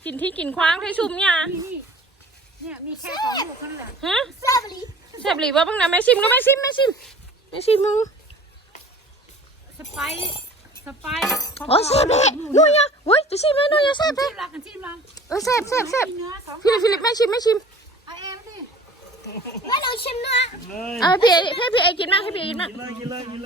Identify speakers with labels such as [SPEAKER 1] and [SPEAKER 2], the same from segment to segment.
[SPEAKER 1] กินที่กินคว้างให้ชุ่มเนี่ย
[SPEAKER 2] เนี่ยมีแค่ของลูกนั่นแหละ
[SPEAKER 1] ฮะแซ่บหลีว่าบ้างนะแม่ชิมก็แม่ชิมมึง
[SPEAKER 2] สไป
[SPEAKER 1] โอ้แซ่บเลยนุ่ยอ่ะเว้ยจะชิมเลยนุ่ยอ่ะแซ่บเลย
[SPEAKER 2] ชิมละ
[SPEAKER 1] แซ่บฟิลิปแม่ชิม
[SPEAKER 2] ไอเอ็มดิ
[SPEAKER 3] แล้วเราชิมเนื้อ
[SPEAKER 1] พี่เอกินมากให้พี่เอกินมาก
[SPEAKER 4] กินเลย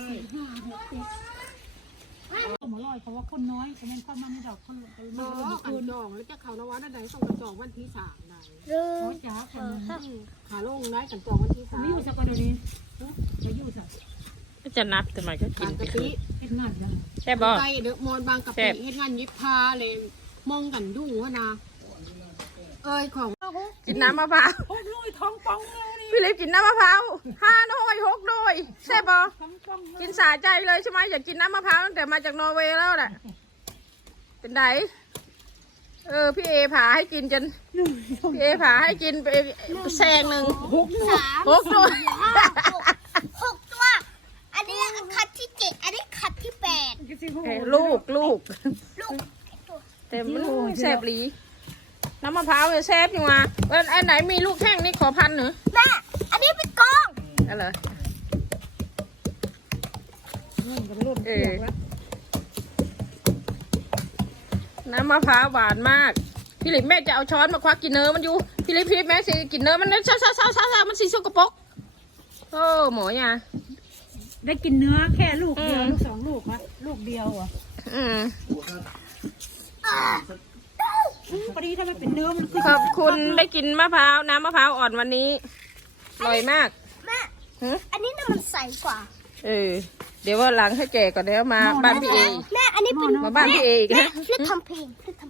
[SPEAKER 2] มาลอยเพราะว่าคนน้อยแต่มันความมันไม่ดอกคน
[SPEAKER 5] ดอกอันดองแล้วจะเขานวัดได้ส่งกระจอกวันที่3ได้
[SPEAKER 2] จ้าคน
[SPEAKER 5] ขาลงได้กันจองวันที่3
[SPEAKER 2] อยู่สักวันเดียวนี้จะอยู่สัก
[SPEAKER 1] จะนับแต่มันก็กิน
[SPEAKER 5] กะปิ
[SPEAKER 2] เฮ็ดงานยัง
[SPEAKER 1] แซ่บบ่
[SPEAKER 5] ไปเด้อมอนบางกะปิเฮ็ดงานยิบพาเลยมองกันดูว่านะของ
[SPEAKER 1] กินน้ำมะพร้าว
[SPEAKER 2] โอ้ยลุยท้องป่องเลยนี่
[SPEAKER 1] พี่ลิฟกินน้ำมะพร้าว5 หน่วย 6 หน่วยแซ่บบ่กินสาใจเลยใช่ไหมอยากกินน้ำมะพร้าวตั้งแต่มาจากนอร์เวย์แล้วแหละเป็นไงพี่เอผ่าให้กินจนพี่เอผ่าให้กินไปแซงหนึ่ง6 ตัว
[SPEAKER 3] 6 ตัวอันนี้คัดที่7อันนี้คัดที่8
[SPEAKER 1] ลูกแต่มันแซ่บหลีน้ำมะพร้าวเนี่ยแซ่บอยู่มาวันอันไหนมีลูกแข้งนี่ขอ1,000หนึ่ง
[SPEAKER 3] แม่อันนี้เป็นกอง
[SPEAKER 1] อะไรน้ำมะพร้าวหวานมากพี่ลิปแม่จะเอาช้อนมาควักกินเนื้อมันอยู่พี่ลิปแม่สิกินเนื้อมันเช้ามันสีสกปรกโอ้หมอยา
[SPEAKER 2] ได้กินเนื้อแค่ลูกเดียวลูก2 ลูกนะลูกเดียวอ่ะพอดีถ้ามันเป็นเนื้อมัน
[SPEAKER 1] ขอบคุณได้กินมะพร้าวน้ำมะพร้าวอ่อนวันนี้อร่อยมาก
[SPEAKER 3] แม่อันนี้น่ะมันใสกว่า
[SPEAKER 1] เดี๋ยวว่าหลังให้แก่ก่อนเดี๋ยวมาบ้านพี่เอ
[SPEAKER 3] แม่อันนี้เป็น
[SPEAKER 1] มาบ้านพี่เออีกนะ
[SPEAKER 3] เพื่อทำเพลง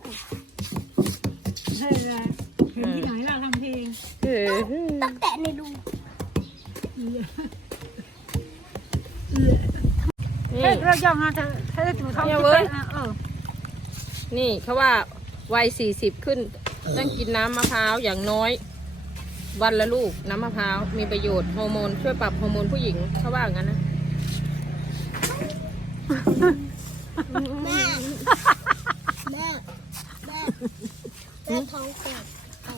[SPEAKER 2] ใช่เลยเพลงที่ไหนล่ะทำเพลง
[SPEAKER 3] ตั้งแต่ในรู
[SPEAKER 2] เราย่องฮะเธอถูกท้อง
[SPEAKER 1] นี่เขาว่าวัย40ขึ้นต้องกินน้ำมะพร้าวอย่างน้อยวันละลูกน้ำมะพร้าวมีประโยชน์ฮอร์โมนช่วยปรับฮอร์โมนผู้หญิงเขาว่างั้นนะ
[SPEAKER 3] แม่ท้องแตก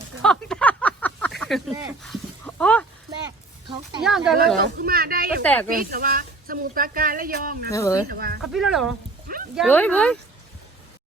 [SPEAKER 3] แม่ท้องแตก
[SPEAKER 5] ย่องกันเลยขึ้นมาได้แตกเลยแต่ว่าสมุทรปราการและยองนะ
[SPEAKER 2] กระปิแล้วเหรอ
[SPEAKER 1] เฮ้ย